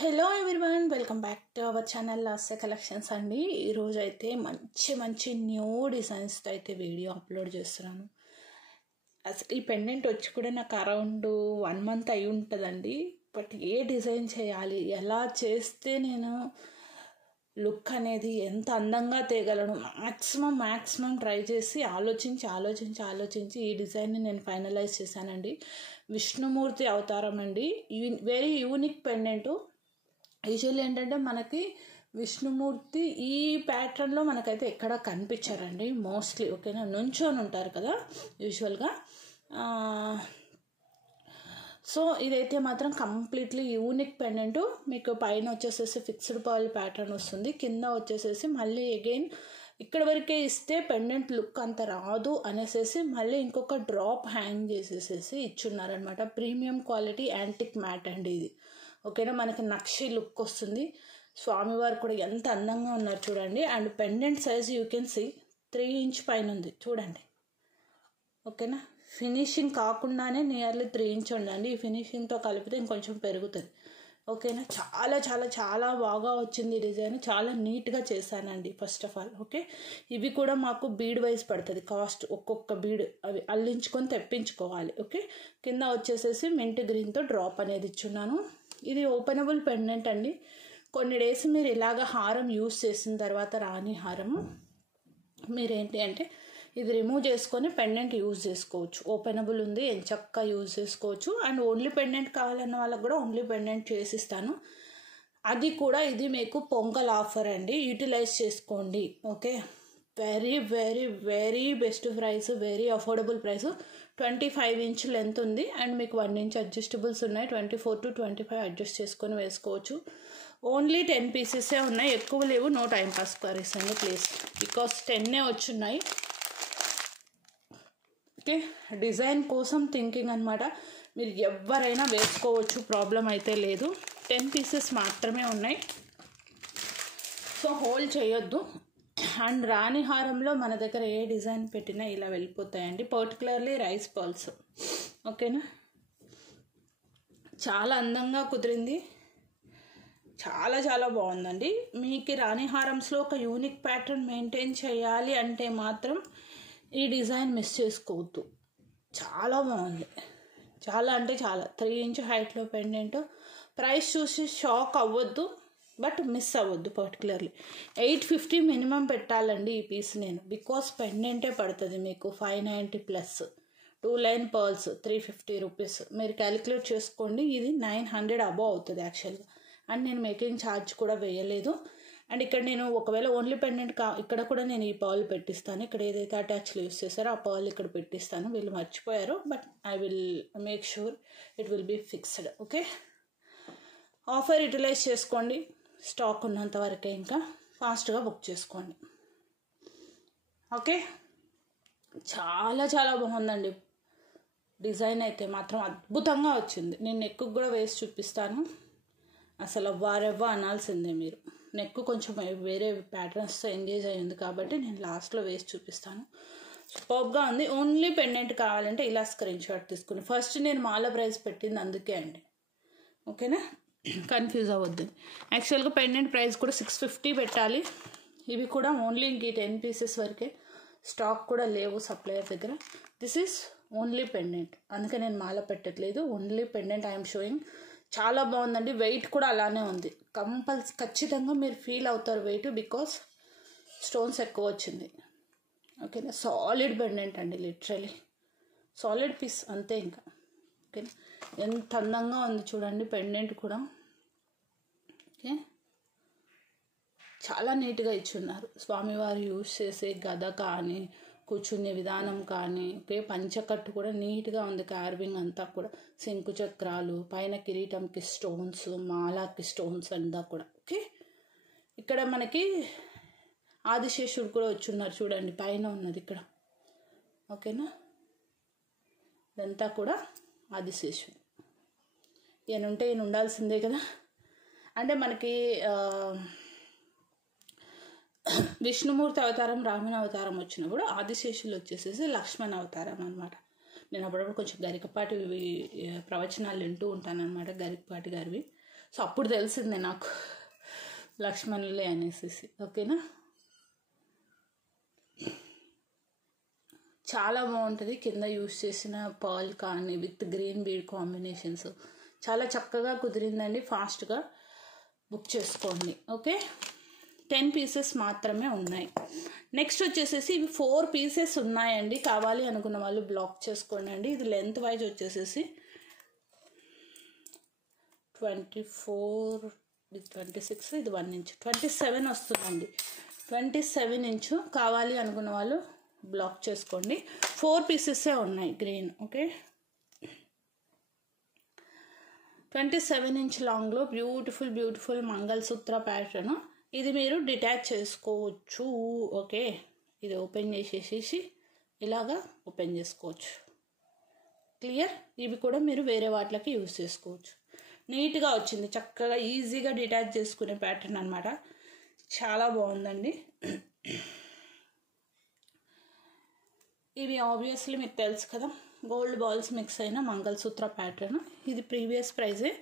Hello everyone, welcome back to our channel Lasya collections అండి. ఈరోజు అయితే మంచి మంచి న్యూ డిజైన్స్తో అయితే వీడియో అప్లోడ్ చేస్తున్నాను. అసలు ఈ పెండెంట్ వచ్చి కూడా నాకు అరౌండ్ 1 మంత్ అయి ఉంటుందండి. బట్ ఏ డిజైన్ చేయాలి, ఎలా చేస్తే నేను లుక్ అనేది ఎంత అందంగా తేగలను మ్యాక్సిమం ట్రై చేసి ఆలోచించి ఈ డిజైన్ని నేను ఫైనలైజ్ చేశానండి. విష్ణుమూర్తి అవతారం అండి. Very unique పెండెంటు. యూజువల్లీ ఏంటంటే మనకి విష్ణుమూర్తి ఈ ప్యాటర్న్లో మనకైతే ఎక్కడ కనిపించారండి మోస్ట్లీ. ఓకేనా, నుంచొని ఉంటారు కదా యూజువల్గా. సో ఇదైతే మాత్రం కంప్లీట్లీ యూనిక్ పెండెంట్. మీకు పైన వచ్చేసేసి ఫిక్స్డ్ పర్ల్ ప్యాటర్న్ వస్తుంది, కింద వచ్చేసేసి మళ్ళీ అగైన్ ఇక్కడ వరకే ఇస్తే పెండెంట్ లుక్ అంత రాదు అనేసి మళ్ళీ ఇంకొక డ్రాప్ హ్యాంగ్ చేసేసేసి ఇచ్చున్నారనమాట. ప్రీమియం క్వాలిటీ యాంటిక్ మ్యాట్ అండి ఇది. ఓకేనా, మనకి నక్షి లుక్ వస్తుంది. స్వామివారు కూడా ఎంత అందంగా ఉన్నారు చూడండి. And pendant size you can see 3 inch పైన ఉంది చూడండి. ఓకేనా, ఫినిషింగ్ కాకుండానే నియర్లీ 3 ఇంచ్ ఉండండి. ఈ ఫినిషింగ్తో కలిపితే ఇంకొంచెం పెరుగుతుంది. ఓకేనా, చాలా బాగా వచ్చింది ఈ డిజైన్. చాలా నీట్గా చేశానండి ఫస్ట్ ఆఫ్ ఆల్. ఓకే, ఇవి కూడా మాకు బీడ్ వైజ్ పడుతుంది కాస్ట్. ఒక్కొక్క బీడ్ అవి అల్లించుకొని తెప్పించుకోవాలి. ఓకే, కింద వచ్చేసేసి మింట్ గ్రీన్తో డ్రాప్ అనేది ఇచ్చున్నాను. ఇది ఓపెనబుల్ పెండెంట్ అండి. కొన్ని డేస్ మీరు ఇలాగ హారం యూస్ చేసిన తర్వాత రాణి హారము మీరేంటి అంటే ఇది రిమూవ్ చేసుకొని పెండెంట్ యూజ్ చేసుకోవచ్చు. ఓపెనబుల్ ఉంది, ఎంచక్కా యూజ్ చేసుకోవచ్చు. అండ్ ఓన్లీ పెండెంట్ కావాలన్న వాళ్ళకి కూడా ఓన్లీ పెండెంట్ చేసిస్తాను. అది కూడా ఇది మీకు పొంగల్ ఆఫర్ అండి, యూటిలైజ్ చేసుకోండి. Okay, very best price, very affordable price. 25 inch length ఉంది అండ్ మీకు 1 ఇంచ్ అడ్జస్టబుల్స్ ఉన్నాయి. 24 to 25 అడ్జస్ట్ చేసుకొని వేసుకోవచ్చు. ఓన్లీ 10 పీసెసే ఉన్నాయి, ఎక్కువ లేవు. నో టైం పాస్ కర్రీస్ అండి ప్లీజ్, బికాస్ 10 వచ్చున్నాయి. ఓకే, డిజైన్ కోసం థింకింగ్ అనమాట. మీరు ఎవరైనా వేసుకోవచ్చు, ప్రాబ్లం అయితే లేదు. 10 పీసెస్ మాత్రమే ఉన్నాయి, సో హోల్డ్ చేయొద్దు. అండ్ రాణి హారంలో మన దగ్గర ఏ డిజైన్ పెట్టినా ఇలా వెళ్ళిపోతాయండి, పర్టికులర్లీ రైస్ పర్ల్స్. ఓకేనా, చాలా అందంగా కుదిరింది, చాలా బాగుందండి. మీకు రాణి హారమ్స్లో ఒక యూనిక్ ప్యాటర్న్ మెయింటైన్ చేయాలి అంటే మాత్రం ఈ డిజైన్ మిస్ చేసుకోవద్దు. చాలా బాగుంది, చాలా 3 ఇంచ్ హైట్లో పెండెంట్. ప్రైస్ చూసి షాక్ అవ్వద్దు, బట్ మిస్ అవ్వద్దు. పర్టికులర్లీ 850 మినిమం పెట్టాలండి ఈ పీస్ నేను, బికాస్ పెండెంటే పడుతుంది మీకు 590 ప్లస్ 2 లైన్ పర్ల్స్ 350 రూపీస్. మీరు క్యాలిక్యులేట్ చేసుకోండి, ఇది 900 అబోవ్ అవుతుంది యాక్చువల్గా. అండ్ నేను మేకింగ్ ఛార్జ్ కూడా వేయలేదు. అండ్ ఇక్కడ నేను ఒకవేళ ఓన్లీ పెండెంట్ ఇక్కడ కూడా నేను ఈ పర్ల్ పెట్టిస్తాను. ఇక్కడ ఏదైతే అటాచ్లు యూస్ చేస్తారో ఆ పర్ల్ ఇక్కడ పెట్టిస్తాను. వీళ్ళు మర్చిపోయారు, but I will make sure it will be fixed. Okay, offer utilize చేసుకోండి, స్టాక్ ఉన్నంత వరకే, ఇంకా ఫాస్ట్గా బుక్ చేసుకోండి. ఓకే, చాలా బాగుందండి డిజైన్ అయితే మాత్రం అద్భుతంగా వచ్చింది. నేను నెక్కు కూడా వేసి చూపిస్తాను, అసలు వారెవ్వ అనాల్సిందే మీరు. నెక్ కొంచెం వేరే ప్యాటర్న్స్తో ఎంగేజ్ అయ్యింది కాబట్టి నేను లాస్ట్లో వేసి చూపిస్తాను. సూపర్గా ఉంది. ఓన్లీ పెండెంట్ కావాలంటే ఇలా స్క్రీన్ షాట్ తీసుకుని. ఫస్ట్ నేను మాల ప్రైస్ పెట్టింది అందుకే అండి. ఓకేనా, కన్ఫ్యూజ్ అవ్వద్దు. యాక్చువల్గా పెండెంట్ ప్రైస్ కూడా 650 పెట్టాలి. ఇవి కూడా ఓన్లీ ఇంక 10 పీసెస్ వరకే, స్టాక్ కూడా లేవు సప్లయర్ దగ్గర. దిస్ ఈజ్ ఓన్లీ పెండెంట్, అందుకే నేను మాల పెట్టట్లేదు. Only pendant I'm showing. చాలా బాగుందండి. వెయిట్ కూడా అలానే ఉంది. ఖచ్చితంగా మీరు ఫీల్ అవుతారు వెయిట్, బికాస్ స్టోన్స్ ఎక్కువ వచ్చింది. ఓకేనా, సాలిడ్ పెండెంట్ అండి, లిటరలీ సాలిడ్ పీస్ అంతే ఇంకా. ఓకేనా, ఎంత అందంగా ఉంది చూడండి పెండెంట్ కూడా. ఓకే, చాలా నీట్గా ఇచ్చున్నారు. స్వామివారు యూజ్ చేసే గద కానీ, కూర్చునే విధానం కానీ, ఓకే, పంచకట్టు కూడా నీట్గా ఉంది. కార్వింగ్ అంతా కూడా శంకు చక్రాలు, పైన కిరీటంకి స్టోన్స్, మాలాకి స్టోన్స్ అంతా కూడా. ఓకే, ఇక్కడ మనకి ఆదిశేషుడు కూడా వచ్చున్నారు చూడండి, పైన ఉన్నది ఇక్కడ. ఓకేనా, ఇదంతా కూడా ఆదిశేషుడు. ఈయన ఉండాల్సిందే కదా. అంటే మనకి విష్ణుమూర్తి అవతారం, రాముని అవతారం వచ్చినప్పుడు ఆదిశేషులు వచ్చేసేసి లక్ష్మణ అవతారం అనమాట. నేను అప్పుడప్పుడు కొంచెం గరికపాటి ప్రవచనాలు వింటూ ఉంటాను అనమాట, గరికపాటి గారివి. సో అప్పుడు తెలిసిందే నాకు లక్ష్మణులే అనేసి. ఓకేనా, చాలా బాగుంటుంది. కింద యూస్ చేసిన పర్ల్ కానీ విత్ గ్రీన్ బీడ్ కాంబినేషన్స్ చాలా చక్కగా కుదిరిందండి. ఫాస్ట్గా బుక్ చేసుకోండి. ఓకే, 10 పీసెస్ మాత్రమే ఉన్నాయి. నెక్స్ట్ వచ్చేసేసి ఇవి 4 పీసెస్ ఉన్నాయండి. కావాలి అనుకున్న వాళ్ళు బ్లాక్ చేసుకోండి అండి. ఇది లెంత్ వైజ్ వచ్చేసేసి 24, ఇది 26, ఇది 1 ఇంచ్ 27 వస్తుందండి. 27 ఇంచు కావాలి అనుకున్న వాళ్ళు బ్లాక్ చేసుకోండి. 4 పీసెసే ఉన్నాయి గ్రీన్. ఓకే, 27 ఇంచ్ లాంగ్లో బ్యూటిఫుల్ మంగళసూత్ర ప్యాటర్న్. ఇది మీరు డిటాచ్ చేసుకోవచ్చు. ఓకే, ఇది ఓపెన్ చేసేసి ఇలాగా ఓపెన్ చేసుకోవచ్చు. క్లియర్. ఇవి కూడా మీరు వేరే వాటికి యూజ్ చేసుకోవచ్చు. నీట్గా వచ్చింది, చక్కగా ఈజీగా డిటాచ్ చేసుకునే ప్యాటర్న్ అనమాట. చాలా బాగుందండి. ఇవి ఆబ్వియస్లీ మీకు తెలుసు కదా, గోల్డ్ బాల్స్ మిక్స్ అయిన మంగళసూత్ర ప్యాటర్న్. ఇది ప్రీవియస్ ప్రైజే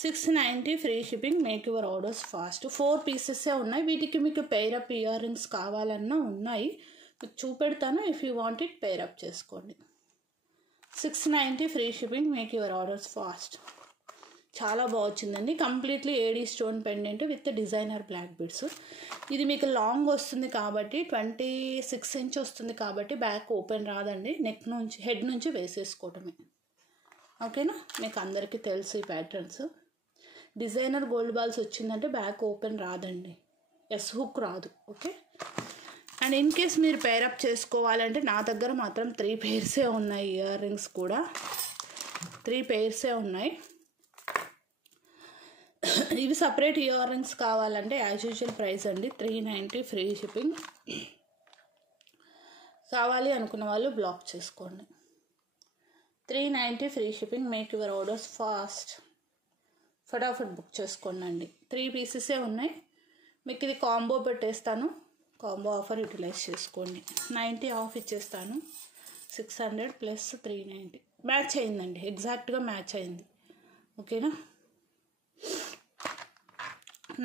690 free shipping. Make your orders fast. 4 పీసెసే ఉన్నాయి. వీటికి మీకు పెయిరప్ ఇయర్ రింగ్స్ కావాలన్నా ఉన్నాయి, మీకు చూపెడతాను. If you want it pair up చేసుకోండి. 690 free shipping. Make your orders fast. చాలా బాగుందండి. Completely AD stone pendant with designer black beads. ఇది మీకు లాంగ్ వస్తుంది కాబట్టి 26 ఇంచ్ వస్తుంది కాబట్టి బ్యాక్ ఓపెన్ రాదండి. నెక్ నుంచి హెడ్ నుంచి వేసేసుకోవటమే. ఓకేనా, మీకు అందరికీ తెలుసు ఈ ప్యాటర్న్స్. డిజైనర్ గోల్డ్ బాల్స్ వచ్చిందంటే బ్యాక్ ఓపెన్ రాదండి, ఎస్ హుక్ రాదు. ఓకే, అండ్ ఇన్ కేస్ మీరు పేరప్ చేసుకోవాలంటే నా దగ్గర మాత్రం 3 పేర్సే ఉన్నాయి. ఇయర్ రింగ్స్ కూడా 3 పేర్సే ఉన్నాయి. ఇవి సపరేట్ ఇయర్ రింగ్స్ కావాలంటే యాజ్ యూజువల్ ప్రైస్ అండి, 390 ఫ్రీ షిప్పింగ్. కావాలి అనుకున్న వాళ్ళు బ్లాక్ చేసుకోండి. 390 free shipping. Make your orders fast. ఫటాఫట్ బుక్ చేసుకోండి అండి. 3 పీసెసే ఉన్నాయి. మీకు ఇది కాంబో పెట్టేస్తాను, కాంబో ఆఫర్ యూటిలైజ్ చేసుకోండి. 90 ఆఫ్ ఇచ్చేస్తాను. 600 ప్లస్ 390 మ్యాచ్ అయిందండి, ఎగ్జాక్ట్గా మ్యాచ్ అయింది. ఓకేనా,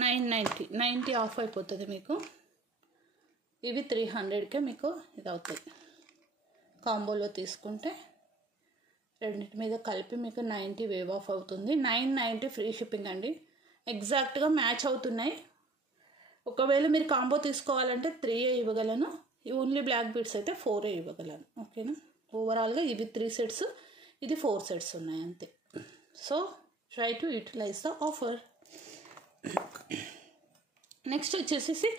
990 ఆఫ్ అయిపోతుంది మీకు. ఇవి 300కే మీకు ఇది అవుతాయి. కాంబోలో తీసుకుంటే రెండింటి మీద కలిపి మీకు 90 వేవ్ ఆఫ్ అవుతుంది. 990 ఫ్రీ షిప్పింగ్ అండి. ఎగ్జాక్ట్గా మ్యాచ్ అవుతున్నాయి. ఒకవేళ మీరు కాంబో తీసుకోవాలంటే 3 ఇవ్వగలను, ఓన్లీ బ్లాక్ బీడ్స్ అయితే 4 ఇవ్వగలను. ఓకేనా, ఓవరాల్గా ఇవి 3 సెట్స్, ఇది 4 సెట్స్ ఉన్నాయి అంతే. So try to utilize the offer. Next వచ్చేసేసి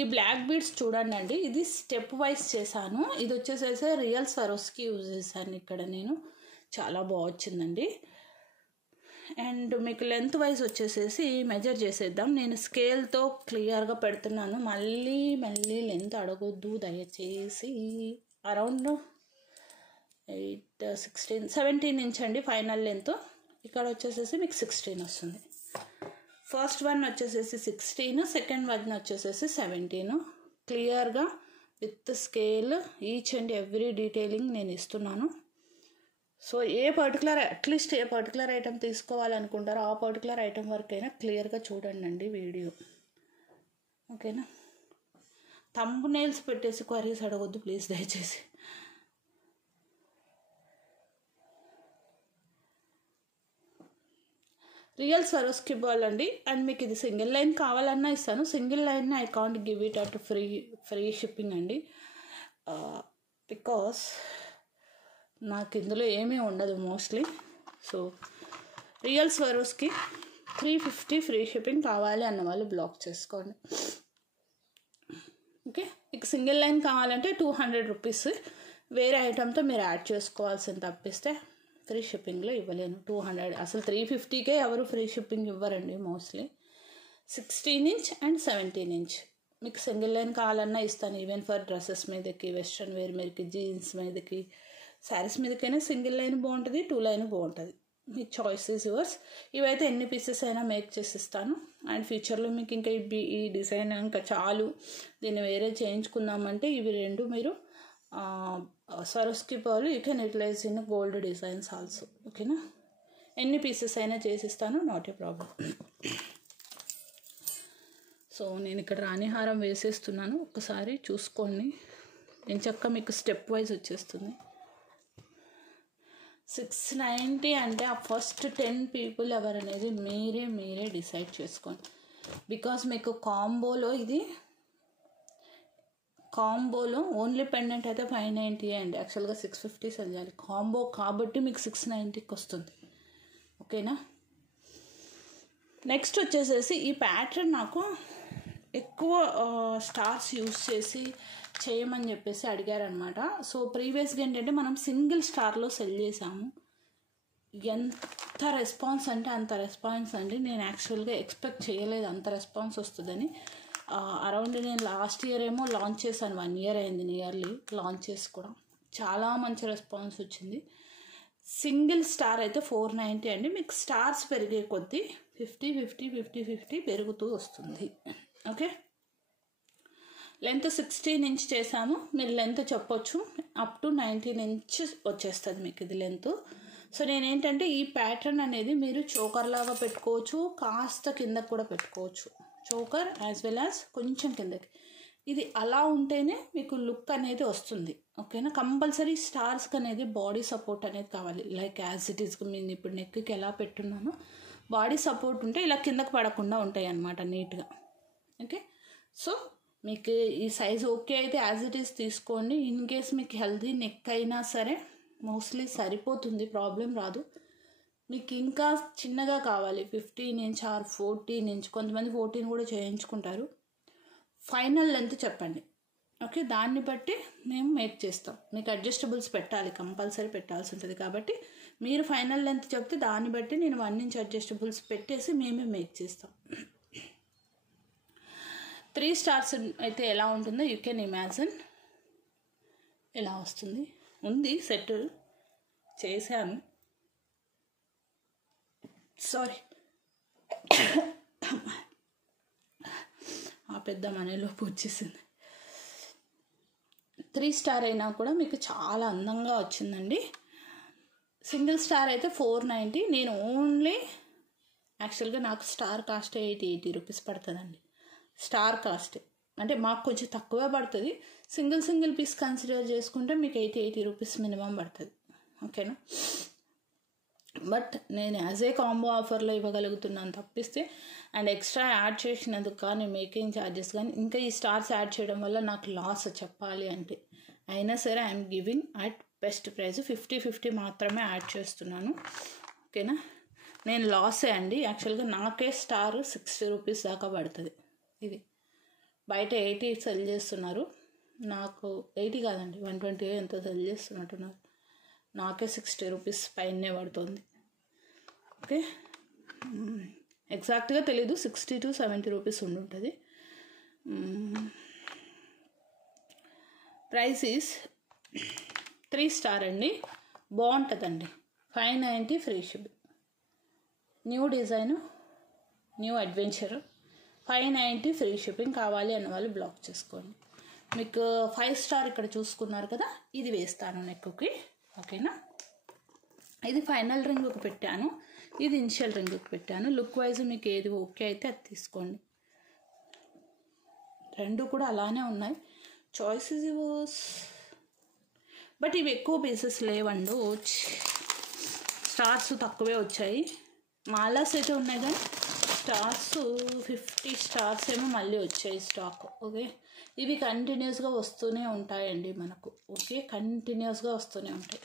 ఈ బ్లాక్ బీడ్స్ చూడండి అండి. ఇది స్టెప్ వైజ్ చేశాను. ఇది వచ్చేసేసి రియల్ స్వరోస్కి యూజ్ చేశాను ఇక్కడ నేను. చాలా బాగుందండి. అండ్ మీకు లెంత్ వైజ్ వచ్చేసేసి మెజర్ చేసేద్దాం. నేను స్కేల్తో క్లియర్గా పెడుతున్నాను. మళ్ళీ లెంత్ అడగొద్దు దయచేసి. అరౌండ్ 17 ఇంచ్ అండి ఫైనల్ లెంత్. ఇక్కడ వచ్చేసేసి మీకు 16 వస్తుంది. ఫస్ట్ వన్ వచ్చేసేసి 16, సెకండ్ వన్ వచ్చేసేసి 17. క్లియర్గా with scale each and every detailing నేను ఇస్తున్నాను. సో అట్లీస్ట్ ఏ పర్టికులర్ ఐటమ్ తీసుకోవాలనుకుంటారో ఆ పర్టికులర్ ఐటమ్ వరకైనా క్లియర్గా చూడండి అండి వీడియో. ఓకేనా, థంబ్నెయిల్స్ పెట్టేసి క్వరీస్ అడగొద్దు ప్లీజ్ దయచేసి. రియల్ స్వరోస్కి బాల్ అండి. అండ్ మీకు ఇది సింగిల్ లైన్ కావాలన్నా ఇస్తాను. Single line I can't give it at free shipping అండి, బికాస్ నాకు ఇందులో ఏమీ ఉండదు mostly. So real Swarovski 350 free shipping. కావాలి అన్న వాళ్ళు బ్లాక్ చేసుకోండి. ఓకే, మీకు సింగిల్ లైన్ కావాలంటే 200 రూపీస్ వేరే ఐటమ్తో మీరు యాడ్ చేసుకోవాల్సింది తప్పిస్తే ఫ్రీ షిప్పింగ్లో ఇవ్వలేను. 200 అసలు 350కే ఎవరు ఫ్రీ షిప్పింగ్ ఇవ్వరండి మోస్ట్లీ. 16 ఇంచ్ అండ్ 17 ఇంచ్ మీకు సింగిల్ లైన్ కావాలన్నా ఇస్తాను. ఈవెన్ ఫర్ డ్రెస్సెస్ మీదకి, వెస్ట్రన్ వేర్ మీదకి, జీన్స్ మీదకి, శారీస్ మీదకైనా సింగిల్ లైన్ బాగుంటుంది, 2 లైన్ బాగుంటుంది. మీ చాయిస్ ఈజ్ యువర్స్. ఇవైతే ఎన్ని పీసెస్ అయినా మేక్ చేసి ఇస్తాను. అండ్ ఫ్యూచర్లో మీకు ఇంకా ఈ డిజైన్ ఇంకా చాలు దీన్ని వేరే చేయించుకుందామంటే ఇవి 2 మీరు Swarovski ball you can utilize in gold designs also. ఓకేనా, ఎన్ని పీసెస్ అయినా చేసిస్తాను, నాట్ ఏ ప్రాబ్లం. సో నేను ఇక్కడ రాణిహారం వేసేస్తున్నాను, ఒకసారి చూసుకోండి. నేను చక్కగా మీకు స్టెప్ వైజ్ వచ్చేస్తుంది. 690 అంటే ఆ ఫస్ట్ 10 పీపుల్ ఎవరనేది మీరే డిసైడ్ చేసుకోండి. బికాస్ మీకు కాంబోలో ఓన్లీ పెండెంట్ అయితే 590 అండి. యాక్చువల్గా 650 సెల్ చేయాలి. కాంబో కాబట్టి మీకు 690కి వస్తుంది. ఓకేనా. నెక్స్ట్ వచ్చేసేసి ఈ ప్యాటర్న్ నాకు ఎక్కువ స్టార్స్ యూస్ చేసి చేయమని చెప్పేసి అడిగారనమాట. సో ప్రీవియస్గా ఏంటంటే మనం సింగిల్ స్టార్లో సెల్ చేసాము. ఎంత రెస్పాన్స్ అంటే అంత రెస్పాన్స్ అండి. నేను యాక్చువల్గా ఎక్స్పెక్ట్ చేయలేదు అంత రెస్పాన్స్ వస్తుందని. అరౌండ్ నేను లాస్ట్ ఇయర్ ఏమో లాంచ్ చేశాను, 1 year అయింది నియర్లీ లాంచ్ చేసి కూడా. చాలా మంచి రెస్పాన్స్ వచ్చింది. సింగిల్ స్టార్ అయితే 490 అండి. మీకు స్టార్స్ పెరిగే కొద్దీ 50 పెరుగుతూ వస్తుంది. ఓకే. లెంత్ 16 ఇంచ్ చేసాము. మీరు లెంత్ చెప్పొచ్చు, అప్ టు 19 ఇంచ్ వచ్చేస్తుంది మీకు ఇది లెంత్. సో నేనేంటంటే ఈ ప్యాటర్న్ అనేది మీరు చోకర్ లాగా పెట్టుకోవచ్చు, కాస్త కిందకు కూడా పెట్టుకోవచ్చు. చోకర్ యాజ్ వెల్ యాజ్ కొంచెం కిందకి. ఇది అలా ఉంటేనే మీకు లుక్ అనేది వస్తుంది. ఓకేనా. కంపల్సరీ స్టార్స్కి అనేది బాడీ సపోర్ట్ అనేది కావాలి. లైక్ యాజ్ ఇట్ ఈస్ నేను ఇప్పుడు నెక్కి ఎలా పెట్టున్నానో బాడీ సపోర్ట్ ఉంటే ఇలా కిందకు పడకుండా ఉంటాయి అన్నమాట నీట్గా. ఓకే. సో మీకు ఈ సైజ్ ఓకే అయితే యాజ్ ఇట్ ఈస్ తీసుకోండి. ఇన్ కేస్ మీకు హెల్దీ నెక్ అయినా సరే మోస్ట్లీ సరిపోతుంది, ప్రాబ్లం రాదు. మీకు ఇంకా చిన్నగా కావాలి 15 ఇంచ్ ఆర్ 14 ఇంచ్, కొంతమంది 14 కూడా చేయించుకుంటారు. ఫైనల్ లెంత్ చెప్పండి. ఓకే. దాన్ని బట్టి మేము మేక్ చేస్తాం. మీకు అడ్జస్టబుల్స్ పెట్టాలి, కంపల్సరీ పెట్టాల్సి ఉంటుంది. కాబట్టి మీరు ఫైనల్ లెంత్ చెప్తే దాన్ని బట్టి నేను 1 ఇంచ్ అడ్జస్టబుల్స్ పెట్టేసి మేమే మేక్ చేస్తాం. 3 స్టార్స్ అయితే ఎలా ఉంటుందో యూ కెన్ ఇమాజిన్. ఎలా వస్తుంది ఉంది సెట్ చేశాను. సారీ, ఆ పెద్ద మనలోపు వచ్చేసింది. 3 స్టార్ అయినా కూడా మీకు చాలా అందంగా వచ్చిందండి. సింగిల్ స్టార్ అయితే 490. నేను ఓన్లీ యాక్చువల్గా నాకు స్టార్ కాస్ట్ 80 రూపీస్ పడుతుందండి. స్టార్ కాస్ట్ అంటే మాకు కొంచెం తక్కువే పడుతుంది. సింగిల్ పీస్ కన్సిడర్ చేసుకుంటే మీకు 80 రూపీస్ మినిమం పడుతుంది. ఓకేనా. బట్ నేను యాజ్ ఏ కాంబో ఆఫర్లో ఇవ్వగలుగుతున్నాను తప్పిస్తే, అండ్ ఎక్స్ట్రా యాడ్ చేసినందుకు కానీ మేకింగ్ ఛార్జెస్ కానీ ఇంకా ఈ స్టార్స్ యాడ్ చేయడం వల్ల నాకు లాస్ చెప్పాలి అంటే. అయినా సరే I'm giving at best price 50 మాత్రమే యాడ్ చేస్తున్నాను. ఓకేనా. నేను లాసే అండి. యాక్చువల్గా నాకే స్టార్ 60 రూపీస్ దాకా పడుతుంది. ఇది బయట 80 సెల్ చేస్తున్నారు, నాకు 80 కాదండి 120 ఎంతో సెల్ చేస్తున్నట్టున్నారు. నాకే 60 రూపీస్ పైనే పడుతుంది. ఓకే. ఎగ్జాక్ట్గా తెలీదు, 60 to 70 రూపీస్ ఉండుంటుంది. ప్రైస్ ఈస్ 3 స్టార్ అండి. బాగుంటుందండి. 590 free shipping. New design, new adventure. 590 free shipping. కావాలి అన్న వాళ్ళు బ్లాక్ చేసుకోండి. మీకు 5 స్టార్ ఇక్కడ చూసుకున్నారు కదా, ఇది వేస్తాను నెక్కి. ఓకేనా. ఇది ఫైనల్ రింగ్కి పెట్టాను, ఇది ఇనిషియల్ రింగ్కి పెట్టాను. లుక్ వైజ్ మీకు ఏది ఓకే అయితే అది తీసుకోండి. రెండు కూడా అలానే ఉన్నాయి, చాయిస్ ఇస్ యువర్స్. బట్ ఇవి ఎక్కువ పీసెస్ లేవండి, స్టార్స్ తక్కువే వచ్చాయి. మాలాస్ అయితే ఉన్నాయి కానీ స్టార్స్ 50 స్టార్స్ ఏమో మళ్ళీ వచ్చాయి స్టాక్. ఓకే. ఇవి కంటిన్యూస్గా వస్తూనే ఉంటాయండి మనకు. ఓకే. కంటిన్యూస్గా వస్తూనే ఉంటాయి.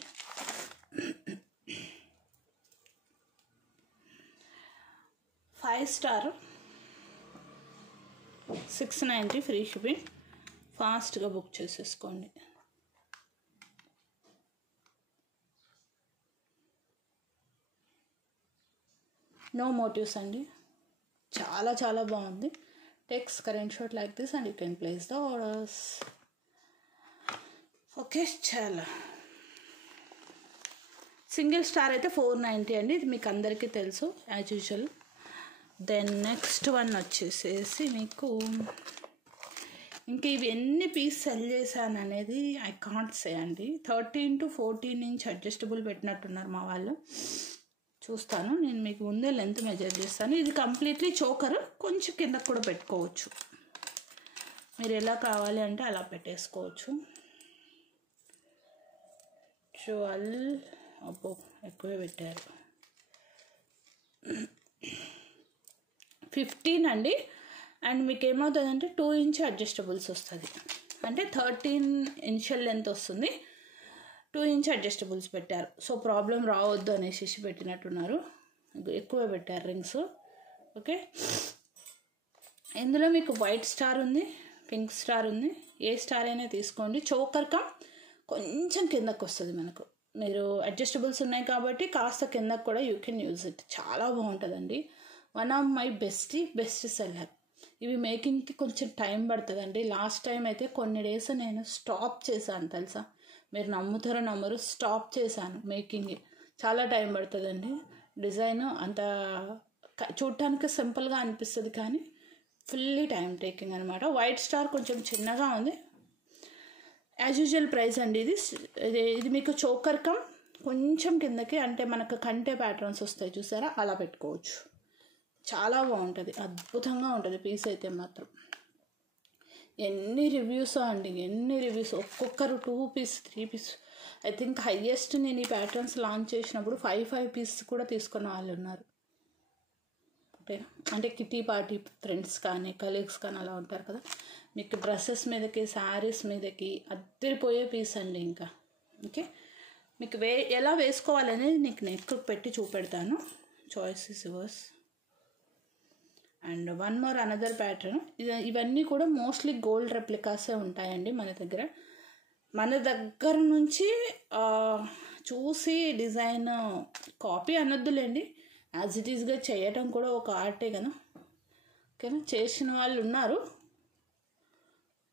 5 స్టార్ 690 ఫ్రీ షిప్పింగ్. ఫాస్ట్గా బుక్ చేసేసుకోండి. నో మోటివ్స్ అండి. చాలా చాలా బాగుంది. Take screen shot like this and you can place the orders. Okay. చాలా సింగిల్ స్టార్ అయితే 490 అండి. ఇది మీకు అందరికీ తెలుసు as usual. Then next one వచ్చేసేసి మీకు ఇంకా ఇవి ఎన్ని పీస్ సెల్ చేశాను అనేది ఐ కాంట్ సే అండి. 13 to 14 ఇంచ్ అడ్జస్టబుల్ పెట్టినట్టున్నారు మా వాళ్ళు. చూస్తాను, నేను మీకు ముందే లెంత్ మెజర్ చేస్తాను. ఇది కంప్లీట్లీ చోకర్, కొంచెం కిందకు కూడా పెట్టుకోవచ్చు, మీరు ఎలా కావాలి అంటే అలా పెట్టేసుకోవచ్చు. 12 అబ్బో ఎక్కువే పెట్టారు, 15 అండి. అండ్ మీకు ఏమవుతుందంటే 2 ఇంచ్ అడ్జస్టబుల్స్ వస్తుంది, అంటే 13 ఇంచుల లెంత్ వస్తుంది, 2 ఇంచ్ అడ్జస్టబుల్స్ పెట్టారు. సో ప్రాబ్లం రావద్దు అనేసి పెట్టినట్టున్నారు, ఎక్కువ పెట్టారు రింగ్స్. ఓకే, ఇందులో మీకు వైట్ స్టార్ ఉంది, పింక్ స్టార్ ఉంది, ఏ స్టార్ అయినా తీసుకోండి. చోకర్ కమ్ కొంచెం కిందకు వస్తుంది మనకు, మీరు అడ్జస్టబుల్స్ ఉన్నాయి కాబట్టి కాస్త కిందకు కూడా యూ కెన్ యూజ్ ఇట్. చాలా బాగుంటుందండి, one of my best seller. ఇవి మేకింగ్కి కొంచెం టైం పడుతుందండి. లాస్ట్ టైం అయితే కొన్ని డేస్ నేను స్టాప్ చేశాను తెలుసా, మీరు నమ్ముతారో నమ్మరు, స్టాప్ చేశాను మేకింగ్. చాలా టైం పడుతుందండి. డిజైన్ అంత చూడటానికి సింపుల్గా అనిపిస్తుంది కానీ ఫుల్లీ టైం టేకింగ్ అనమాట. వైట్ స్టార్ కొంచెం చిన్నగా ఉంది, యాజ్ యూజువల్ ప్రైస్ అండి. ఇది మీకు చోకర్ కమ్ కొంచెం కిందకి, అంటే మనకు కంటే ప్యాటర్న్స్ వస్తాయి చూసారా, అలా పెట్టుకోవచ్చు. చాలా బాగుంటుంది, అద్భుతంగా ఉంటుంది పీస్ అయితే మాత్రం. ఎన్ని రివ్యూస్ అండి, ఎన్ని రివ్యూస్, ఒక్కొక్కరు 2 piece 3 piece. I think highest నేను ఈ ప్యాటర్న్స్ లాంచ్ చేసినప్పుడు 5 పీస్ కూడా తీసుకున్న వాళ్ళు ఉన్నారు. అంటే కిటీ పార్టీ ఫ్రెండ్స్ కానీ కలీగ్స్ కానీ అలా ఉంటారు కదా, మీకు డ్రెస్సెస్ మీదకి శారీస్ మీదకి అద్దరిపోయే పీస్ అండి. ఇంకా ఓకే, మీకు ఎలా వేసుకోవాలనేది నీకు నెక్ పెట్టి చూపెడతాను. Choice is yours. And one more another pattern. ఇవన్నీ కూడా మోస్ట్లీ గోల్డ్ రెప్లికాసే ఉంటాయండి మన దగ్గర. మన దగ్గర నుంచి చూసి డిజైన్ కాపీ అనొద్దులేండి, యాజ్ ఇట్ ఈస్గా చేయటం కూడా ఒక ఆర్టే కదా. ఓకేనా, చేసిన వాళ్ళు ఉన్నారు.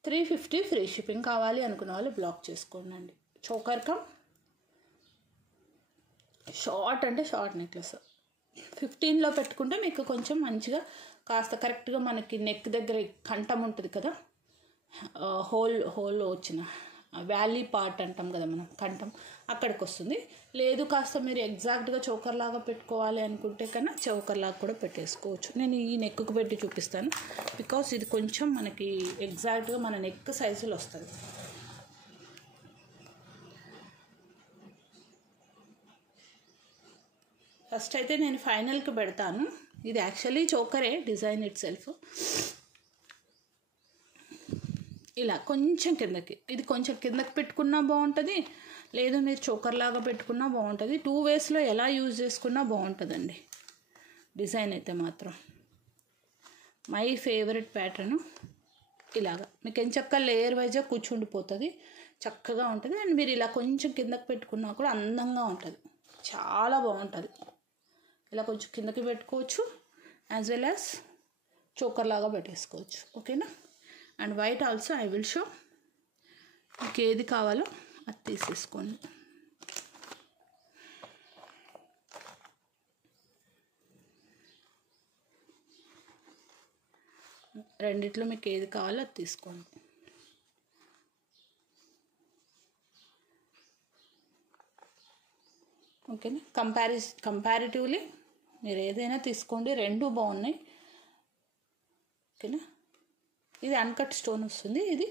350 ఫ్రీ షిప్పింగ్, కావాలి అనుకున్న వాళ్ళు బ్లాక్ చేసుకోండి. చోకర్ కమ్ షార్ట్, అంటే షార్ట్ నెక్లెస్ 15లో పెట్టుకుంటే మీకు కొంచెం మంచిగా కాస్త కరెక్ట్గా మనకి నెక్ దగ్గర కంఠం ఉంటుంది కదా, హోల్ వచ్చిన వ్యాలీ పార్ట్ అంటాం కదా మనం, కంఠం అక్కడికి వస్తుంది. లేదు కాస్త మీరు ఎగ్జాక్ట్గా చోకర్ లాగా పెట్టుకోవాలి అనుకుంటే కన్నా చోకర్ లాగా కూడా పెట్టేసుకోవచ్చు. నేను ఈ నెక్కు పెట్టి చూపిస్తాను, బికాస్ ఇది కొంచెం మనకి ఎగ్జాక్ట్గా మన నెక్ సైజులో వస్తుంది. ఫస్ట్ అయితే నేను ఫైనల్కి పెడతాను. ఇది యాక్చువల్లీ చోకరే, డిజైన్ ఇట్ సెల్ఫ్. ఇలా కొంచెం కిందకి, ఇది కొంచెం కిందకి పెట్టుకున్నా బాగుంటుంది, లేదు మీరు చోకర్ లాగా పెట్టుకున్నా బాగుంటుంది. 2 వేస్లో ఎలా యూజ్ చేసుకున్నా బాగుంటుందండి. డిజైన్ అయితే మాత్రం మై ఫేవరెట్ ప్యాటర్ను. ఇలాగా మీకు ఎంచక్క లేయర్ వైజ్గా కూర్చుండిపోతుంది, చక్కగా ఉంటుంది. అండ్ మీరు ఇలా కొంచెం కిందకి పెట్టుకున్నా కూడా అందంగా ఉంటుంది, చాలా బాగుంటుంది. ఇలా కొంచెం కిందకి పెట్టుకోవచ్చు, యాజ్ వెల్ యాజ్ చోకర్ లాగా పెట్టేసుకోవచ్చు. ఓకేనా, and white also I will show. మీకు ఏది కావాలో అది తీసేసుకోండి. రెండిట్లో మీకు ఏది కావాలో అది తీసుకోండి. ఓకేనా, కంపారిటివ్లీ మీరు ఏదైనా తీసుకోండి, రెండు బాగున్నాయి. ఓకేనా, ఇది అన్కట్ స్టోన్ వస్తుంది, ఇది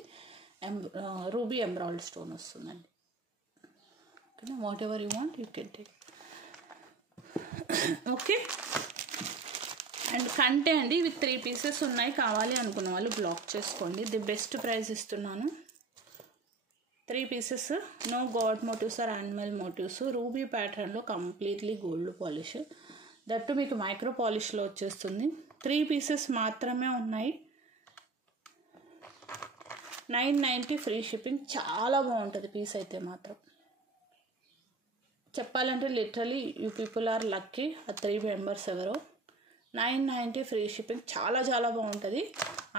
రూబీ ఎంబ్రాయిడ్ స్టోన్ వస్తుందండి. ఓకేనా, what ever you want you can take. Okay, and కంటే అండి ఇవి 3 పీసెస్ ఉన్నాయి, కావాలి అనుకున్న వాళ్ళు బ్లాక్ చేసుకోండి. ది బెస్ట్ ప్రైస్ ఇస్తున్నాను. 3 pieces, no god motives or animal motives, ruby ప్యాటర్న్లో కంప్లీట్లీ గోల్డ్ పాలిష్, దట్టు మీకు మైక్రో పాలిష్లో వచ్చేస్తుంది. 3 పీసెస్ మాత్రమే ఉన్నాయి, 990 ఫ్రీ షిప్పింగ్. చాలా బాగుంటుంది పీస్ అయితే మాత్రం, చెప్పాలంటే literally you people are lucky. ఆ 3 మెంబర్స్ ఎవరో. 990 ఫ్రీ షిప్పింగ్, చాలా చాలా బాగుంటుంది.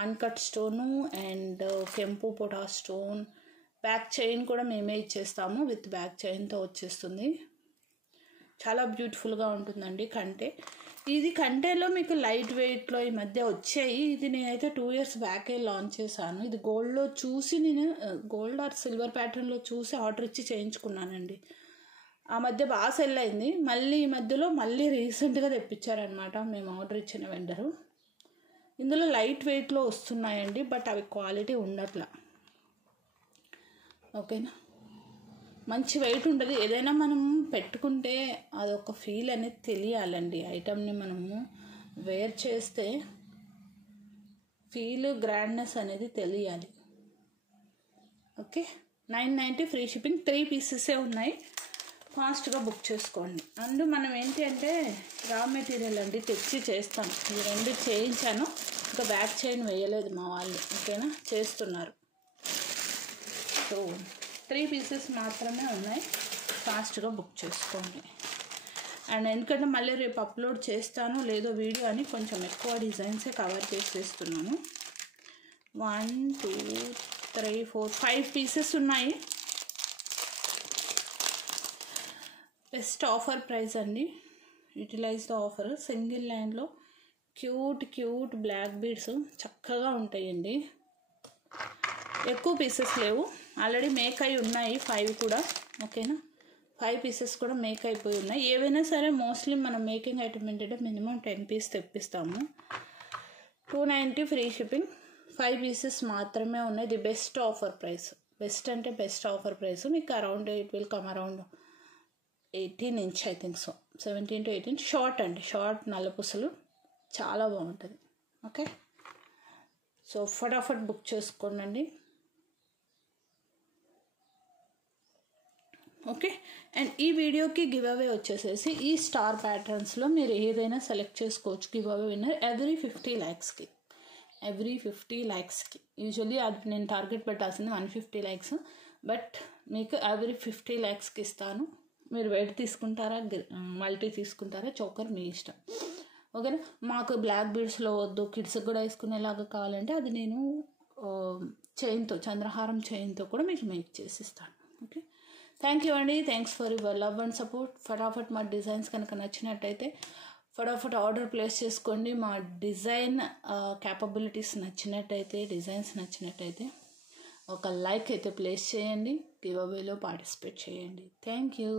అన్కట్ స్టోను అండ్ కెంపు పొటా స్టోన్, బ్యాక్ చైన్ కూడా మేమే ఇచ్చేస్తాము, విత్ బ్యాక్ చైన్తో వచ్చేస్తుంది. చాలా బ్యూటిఫుల్గా ఉంటుందండి కంటే. ఇది కంటేలో మీకు లైట్ వెయిట్లో ఈ మధ్య వచ్చాయి. ఇది నేనైతే 2 years బ్యాకే లాంచ్ చేశాను. ఇది గోల్డ్లో చూసి, నేను గోల్డ్ ఆర్ సిల్వర్ ప్యాటర్న్లో చూసి ఆర్డర్ ఇచ్చి చేయించుకున్నానండి. ఆ మధ్య బాగా సెల్ అయింది. మళ్ళీ ఈ మధ్యలో మళ్ళీ రీసెంట్గా తెప్పించారనమాట మేము ఆర్డర్ ఇచ్చిన వెండరు. ఇందులో లైట్ వెయిట్లో వస్తున్నాయండి, బట్ అవి క్వాలిటీ ఉండట్లా. ఓకేనా, మంచి వెయిట్ ఉంటుంది. ఏదైనా మనం పెట్టుకుంటే అదొక ఫీల్ అనేది తెలియాలండి. ఐటమ్ని మనము వేర్ చేస్తే ఫీల్, గ్రాండ్నెస్ అనేది తెలియాలి. Okay, 990 free shipping. 3 పీసెసే ఉన్నాయి, ఫాస్ట్గా బుక్ చేసుకోండి. అండ్ మనం ఏంటి అంటే రా మెటీరియల్ అండి తెచ్చి చేస్తాం. ఈ 2 చేయించాను, ఇంకా బ్యాక్ చైన్ వేయలేదు మా వాళ్ళు. ఓకేనా, చేస్తున్నారు. సో 3 పీసెస్ మాత్రమే ఉన్నాయి, ఫాస్ట్గా బుక్ చేసుకోండి. అండ్ ఎందుకంటే మళ్ళీ రేపు అప్లోడ్ చేస్తాను లేదో వీడియో అని కొంచెం ఎక్కువ డిజైన్సే కవర్ చేసేస్తున్నాను. 1 2 3 4 5 పీసెస్ ఉన్నాయి. బెస్ట్ ఆఫర్ ప్రైస్ అండి, యూటిలైజ్ ద ఆఫర్. సింగిల్ లైన్లో క్యూట్ బ్లాక్ బీడ్స్ చక్కగా ఉంటాయండి. ఎక్కువ పీసెస్ లేవు, ఆల్రెడీ మేక్ అయి ఉన్నాయి 5 కూడా. ఓకేనా, 5 పీసెస్ కూడా మేక్ అయిపోయి ఉన్నాయి. ఏవైనా సరే మోస్ట్లీ మనం మేకింగ్ ఐటమ్ ఏంటంటే మినిమం 10 పీస్ తెప్పిస్తాము. 290 ఫ్రీ షిప్పింగ్. 5 పీసెస్ మాత్రమే ఉన్నాయి. The best offer price. Best అంటే బెస్ట్ ఆఫర్ ప్రైస్. మీకు around it will come around 18 inch I think so, 17 to 18. Short అండి, షార్ట్ నల్లపూసలు చాలా బాగుంటుంది. ఓకే, సో ఫటాఫట్ బుక్ చేసుకోండి. ఓకే, అండ్ ఈ వీడియోకి గివ్ అవే వచ్చేసేసి ఈ స్టార్ ప్యాటర్న్స్లో మీరు ఏదైనా సెలెక్ట్ చేసుకోవచ్చు. గివ్ అవే విన్నర్ ఎవ్రీ 50 lakhsకి. యూజువల్లీ అది నేను టార్గెట్ పెట్టాల్సింది 150 lakhs, బట్ మీకు ఎవ్రీ 50 lakhsకి ఇస్తాను. మీరు వెయిట్ తీసుకుంటారా, మల్టీ తీసుకుంటారా, చోకర్ మీ ఇష్టం. ఓకేనా, మాకు బ్లాక్ బీడ్స్లో వద్దు, కిడ్స్కి కూడా వేసుకునేలాగా కావాలంటే అది నేను చైన్తో, చంద్రహారం చైన్తో కూడా మీకు మేక్ చేసి ఇస్తాను. ఓకే, థ్యాంక్ యూ అండి. Thanks for your love and support. ఫటాఫట్ మా డిజైన్స్ కనుక నచ్చినట్టయితే ఫటాఫట్ ఆర్డర్ ప్లేస్ చేసుకోండి. మా డిజైన్ క్యాపబిలిటీస్ నచ్చినట్టయితే, డిజైన్స్ నచ్చినట్టయితే ఒక లైక్ అయితే ప్లేస్ చేయండి. గివ్ అవేలో పార్టిసిపేట్ చేయండి. Thank you.